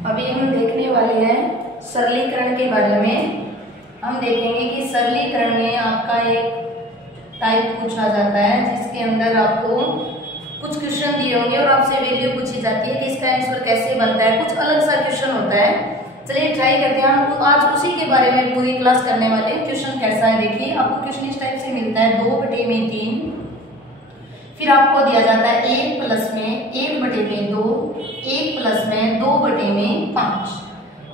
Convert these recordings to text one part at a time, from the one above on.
अभी हम देखने वाले हैं सरलीकरण के बारे में। हम देखेंगे कि सरलीकरण में आपका एक टाइप पूछा जाता है जिसके अंदर आपको कुछ क्वेश्चन दिए होंगे और आपसे वैल्यू पूछी जाती है कि इसका आंसर कैसे बनता है। कुछ अलग सा क्वेश्चन होता है। चलिए ट्राई करते हैं। हम आज उसी के बारे में पूरी क्लास करने वाले हैं। क्वेश्चन कैसा है देखिए, आपको क्वेश्चन इस टाइप से मिलता है 2/3, फिर आपको दिया जाता है 1 प्लस में 1/2, 1 प्लस में 2/5।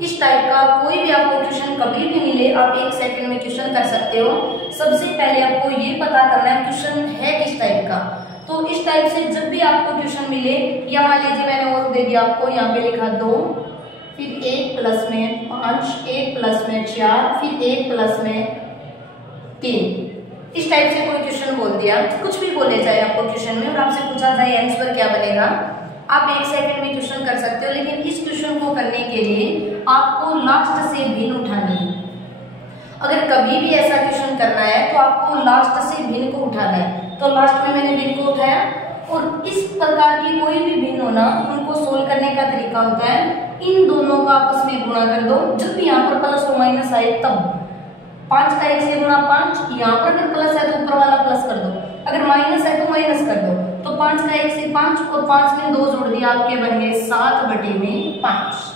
इस टाइप का कोई भी आपको क्वेश्चन कभी भी मिले आप 1 सेकंड में क्वेश्चन कर सकते हो। सबसे पहले आपको ये पता करना है क्वेश्चन है किस टाइप का। तो इस टाइप से जब भी आपको क्वेश्चन मिले, या मान लीजिए मैंने और दे दिया आपको, यहाँ पे लिखा 2, फिर 1 प्लस में 5, 1 प्लस में 4, फिर 1 प्लस में 3। इस टाइप से कोई क्वेश्चन बोल दिया, कुछ भी बोले जाए आपको क्वेश्चन में और आपसे पूछा जाए आंसर क्या बनेगा, आप 1 सेकंड में क्वेश्चन कर सकते हो। लेकिन इस क्वेश्चन को करने के लिए आपको लास्ट से भिन्न उठानी है। अगर कभी भी ऐसा क्वेश्चन करना है तो आपको लास्ट से भिन्न को उठाना है। तो लास्ट में मैंने भिन्न को उठाया और इस प्रकार की कोई भी भिन्न होना उनको सोल्व करने का तरीका होता है इन दोनों का आपस में गुणा कर दो। जब भी यहाँ पर प्लस और माइनस आए तब 5 का 1 से गुणा 5, यहाँ पर अगर प्लस है तो ऊपर वाला प्लस कर दो, अगर माइनस है तो माइनस कर दो। तो 5 का 1 से 5 और 5 में 2 जोड़ दिया, आपके बन गए 7/5।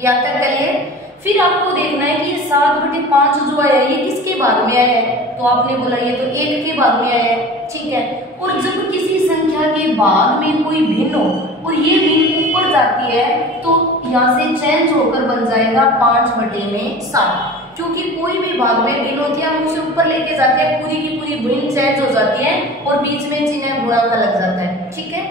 यहाँ तक करिए। फिर आपको देखना है कि ये 7/5 जो आया ये किसके भाग में आया है। तो आपने बोला ये तो 1 के भाग में आया है, ठीक है। और जब किसी संख्या के भाग में कोई भिन्न हो और ये भिन्न ऊपर जाती है तो यहाँ से चेंज होकर बन जाएगा 5/7। क्योंकि कोई भी भाग में भिन्न होती है हम उसे ऊपर लेके जाते हैं, पूरी की पूरी भिन्न चेंज हो जाती है और बीच में चिन्ह गुणा का लग जाता है, ठीक है।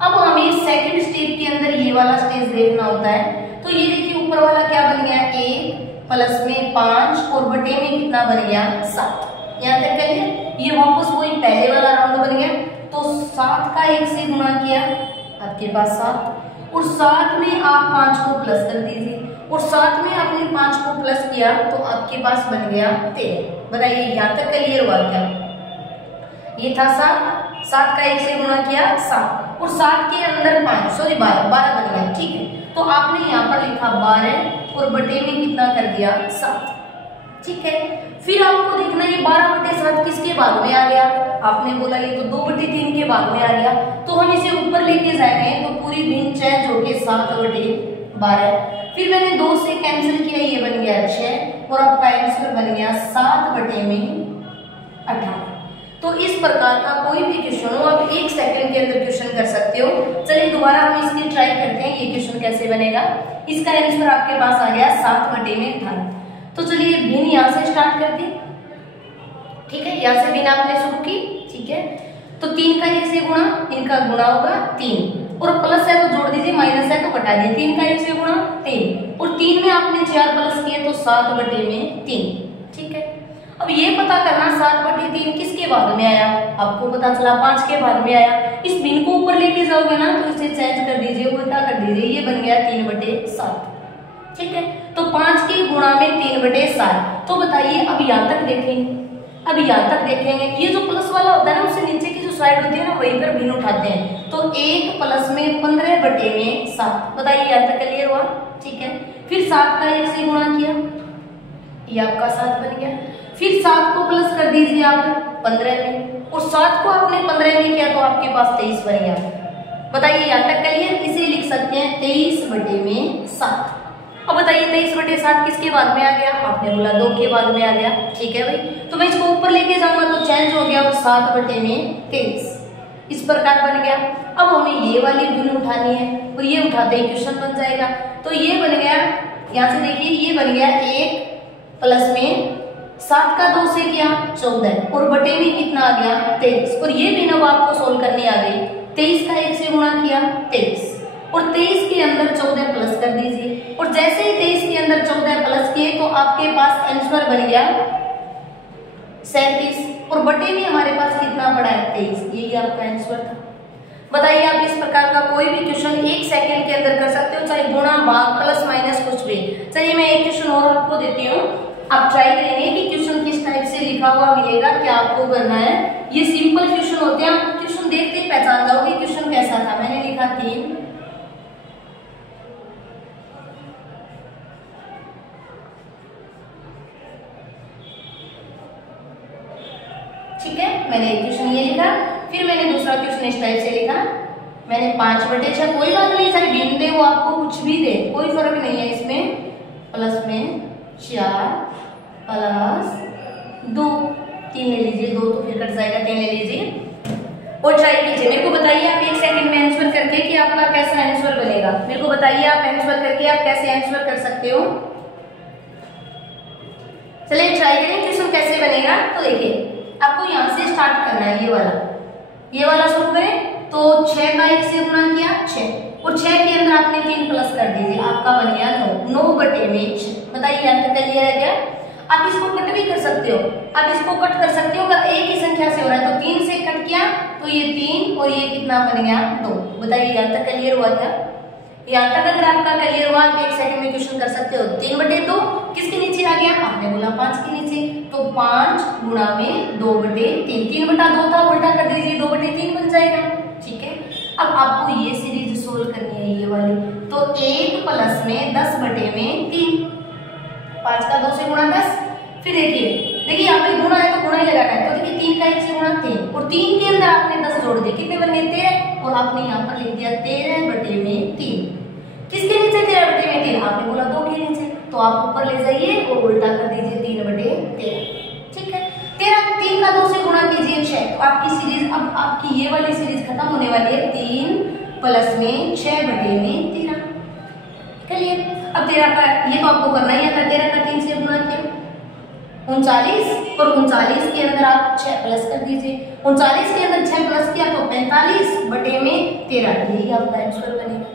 अब हमें सेकंड स्टेप के अंदर ये वाला स्टेज देखना होता है। तो ये देखिए ऊपर वाला क्या बन गया, 1 प्लस में 5 और बटे में कितना बन गया, 7। यहाँ तक करिए। ये वापस वही पहले वाला राउंड बन गया। तो 7 का 1 से गुणा किया, आपके पास 7, और 7 में आप 5 को प्लस कर दीजिए, और 7 में आपने 5 को प्लस किया तो आपके पास बन गया 13। बताइए यहाँ तक क्लियर हुआ क्या। ये था 7 का 1 से गुणा किया 7, और 7 के अंदर 5 सॉरी 12 बन गया, ठीक है। तो आपने यहाँ पर लिखा 12 और बटे में कितना कर दिया, 7, ठीक है। फिर आपको देखना ये 12/7 किसके भाग में आ गया। आपने बोला ये तो 2/3 के भाग में आ गया। तो हम इसे ऊपर लेके जाएंगे तो पूरी भिन्न चेंज होके 7/12। फिर मैंने 2 से कैंसिल किया, ये बन गया 6 और आपका आंसर बन गया 7/18। तो इस प्रकार का कोई भी क्वेश्चन हो आप 1 सेकंड के अंदर क्वेश्चन कर सकते हो। चलिए दोबारा हम इसकी ट्राई करते हैं ये क्वेश्चन कैसे बनेगा। इसका आंसर आपके पास आ गया 7/18। तो चलिए भिन्न यहाँ से स्टार्ट करते हैं, ठीक है। यहाँ से भिन्न आपने शुरू की, ठीक है। तो 3 का 1 से गुणा, इनका गुणा होगा 3, और प्लस है तो जोड़ दीजिए, माइनस है तो घटा दीजिए। 3 का 1 से गुणा 3, और 3 में आपने 4 प्लस किए तो 7/3, ठीक है। अब ये पता करना 7/3 किसके भाग में आया। आपको पता चला 5 के भाग में आया। इस भिन्न को ऊपर लेके जाओगे ना तो इसे चेंज कर दीजिए, उल्टा कर दीजिए, ये बन गया 3/7, ठीक है। तो 5 की गुणा में 3/7। तो बताइए अब यहाँ तक देखेंगे, अब यहाँ तक देखेंगे ये जो प्लस वाला होता है ना उससे नीचे की जो साइड होती है ना वहीं पर भिन्न उठाते हैं। तो 1 प्लस में 15/7। बताइए यहाँ तक क्लियर हुआ, ठीक है। फिर 7 का 1 से गुणा किया, ये आपका 7 बन गया। फिर 7 को प्लस कर दीजिए आप 15 में, और 7 को आपने 15 में किया तो आपके पास 23 बन गया। बताइए यहाँ तक क्लियर। इसे लिख सकते हैं 23/7। अब बताइए 23/7 किसके भाग में आ गया। आपने बोला 2 के भाग में आ गया, ठीक है भाई। तो मैं इसको ऊपर लेके जाऊंगा तो चेंज हो गया और 7/23 इस प्रकार बन गया। अब हमें ये वाली भिन्न उठानी है और ये उठाते ही क्वेश्चन बन जाएगा। तो ये बन गया, यहाँ से देखिए ये बन गया 1 प्लस में 7 का 2 से किया 14, और बटे में कितना आ गया 23, और ये भिन्न आपको सोल्व करनी आ गई। 23 का 1 से गुणा किया 23, और 23 के अंदर 14 प्लस कर दीजिए, और जैसे ही 23 के अंदर 14 प्लस किए तो आपके पास आंसर बन गया 37, और बटे में हमारे पास कितना पड़ा है 23। यही आपका आंसर था। बताइए आप इस प्रकार का कोई भी क्वेश्चन 1 सेकंड के अंदर कर सकते हो, चाहे गुणा भाग प्लस माइनस कुछ भी। चलिए मैं एक क्वेश्चन और आपको देती हूँ, आप ट्राई करेंगे कि क्वेश्चन किस टाइप से लिखा हुआ मिलेगा, क्या आपको करना है। ये सिंपल क्वेश्चन होते हैं, आप क्वेश्चन देखते ही पहचान जाओगे क्वेश्चन कैसा था। मैंने लिखा 3 मैंने एक क्वेश्चन ये लिखा, फिर मैंने दूसरा क्वेश्चन इस टाइप से लिखा, मैंने 5/6, कोई बात नहीं, चाहे भिन्न दे वो आपको कुछ भी दे, कोई फर्क नहीं है इसमें, प्लस में 4 प्लस 2, 3 ले लीजिए, 2 तो फिर कट जाएगा, 3 ले लीजिए और ट्राई कीजिए। मेरे को बताइए आप 1 सेकंड में आंसर करके कि आपका कैसा आंसर बनेगा। मेरे को बताइए आप आंसर करके आप कैसे आंसर कर सकते हो। चलिए ट्राई करें क्वेश्चन कैसे बनेगा। तो देखिए आपको यहाँ से स्टार्ट करना है, ये वाला शुरू करें। तो 6 का 1 से गुणा किया 6 और 6 के अंदर आपने 3 प्लस कर दीजिए, आपका बन गया 9, 9/6। बताइए यहाँ तक क्लियर है क्या? आप इसको कट भी कर सकते हो, आप इसको कट कर सकते हो, अगर एक ही संख्या से हो रहा है तो 3 से कट किया तो ये 3 और ये कितना बन गया 2। बताइए यहाँ तक क्लियर हुआ क्या? यहाँ तक अगर आपका क्लियर हुआ तो 1 सेकंड में क्वेश्चन कर सकते हो। 3/2 किसके नीचे आ गया? आपने बोला 5 के नीचे, तो 5 गुणा में 2/3, 3/2 था, उल्टा कर दीजिए 2/3 बन जाएगा। ठीक है, अब आपको ये सीरीज सोल्व करनी है ये वाली। तो 1 प्लस में 10/3, 5 का 2 से गुणा 10, फिर देखिए यहाँ पे गुणा है तो गुणा ही लगाना है। तो देखिए 3 का 1 से गुणा 3 और 3 के अंदर आपने 10 जोड़ दिए, कितने बने 13 और आपने यहाँ पर लिख दिया 13/3। किसके नीचे 13/3? आपने बोला 2 के नीचे, तो आप ऊपर ले जाइए और उल्टा कर दीजिए 3/13। ठीक है, 3 का 2 से गुणा कीजिए 6, तो आपकी सीरीज, अब आपकी ये वाली सीरीज खत्म होने वाली है। 3 प्लस में 6/13। चलिए अब 13 का ये तो आपको करना ही है, 13 का 3 से गुणा किया 39 और 39 के अंदर आप 6 प्लस कर दीजिए। 39 के अंदर 6 प्लस किया तो 45/13, यही आपका आंसर बनेगा।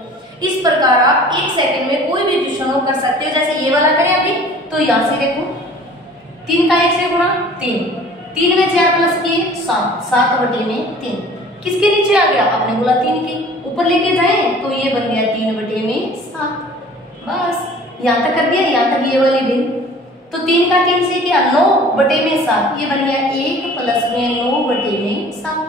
इस प्रकार आप 1 सेकंड में कोई भी क्वेश्चन कर सकते हो। जैसे ये वाला करें अभी, तो यहाँ से देखो 3 का 1 से गुणा 3, 3 में 4 प्लस किए 7, 7/3। किसके नीचे आ गया? आपने बोला 3 के ऊपर लेके जाए तो ये बन गया 3/7। बस यहाँ तक कर दिया, यहाँ तक ये वाली भी। तो 3 का 3 से किया 9/7, ये बन गया 1 प्लस में 9/7।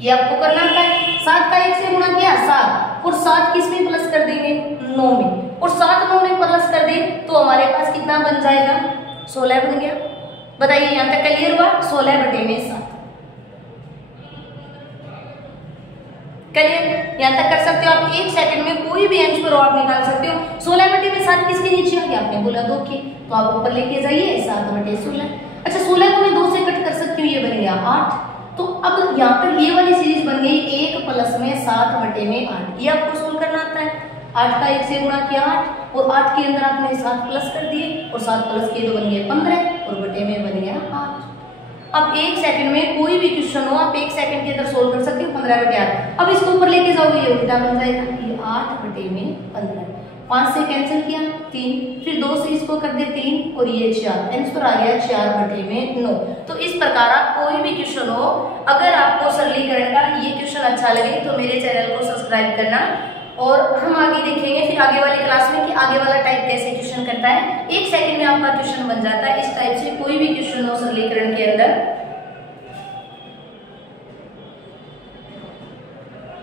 ये आपको करना था। 7 का 1 से गुणा किया 7 और 7 किस में प्लस कर देंगे? 9 में, और 7 9 में प्लस कर दे तो हमारे पास कितना बन जाएगा? 16 बन गया। बताइए यहाँ तक क्लियर हुआ? 16/7 क्लियर। यहाँ तक कर सकते हो आप। 1 सेकंड में कोई भी आंसर आप निकाल सकते हो। 16/7 किसके नीचे आ गया? आपने बोला 2 के, तो आप ऊपर लेके जाइए 7/16। अच्छा 16 को मैं 2 से कट कर सकती हूँ, ये बन गया 8। तो अब यहाँ पर ये वाली सीरीज बन गई 1 प्लस में 7/8। ये आपको सोल्व करना आता है। 8 का 1 से गुणा किया 8 और 8 के अंदर आपने 7 प्लस कर दिए और 7 प्लस किए तो बन गए 15 और बटे में बन गया 8। अब 1 सेकंड में कोई भी क्वेश्चन हो आप 1 सेकंड के अंदर सोल्व कर सकते हो। 15/8। अब इसको ऊपर लेके जाओगे ये उल्टा बन जाएगा, ये 8/15। 5 से कैंसिल किया 3, फिर 2 से इसको कर दे 3 और ये 4, आंसर आ गया 4/9। तो इस प्रकार आप कोई भी क्वेश्चन हो, अगर आपको सरलीकरण का ये क्वेश्चन अच्छा लगे तो मेरे चैनल को सब्सक्राइब करना और हम आगे देखेंगे फिर आगे वाली क्लास में कि आगे वाला टाइप कैसे क्वेश्चन करता है। 1 सेकंड में आपका क्वेश्चन बन जाता है। इस टाइप से कोई भी क्वेश्चन हो सरलीकरण के अंदर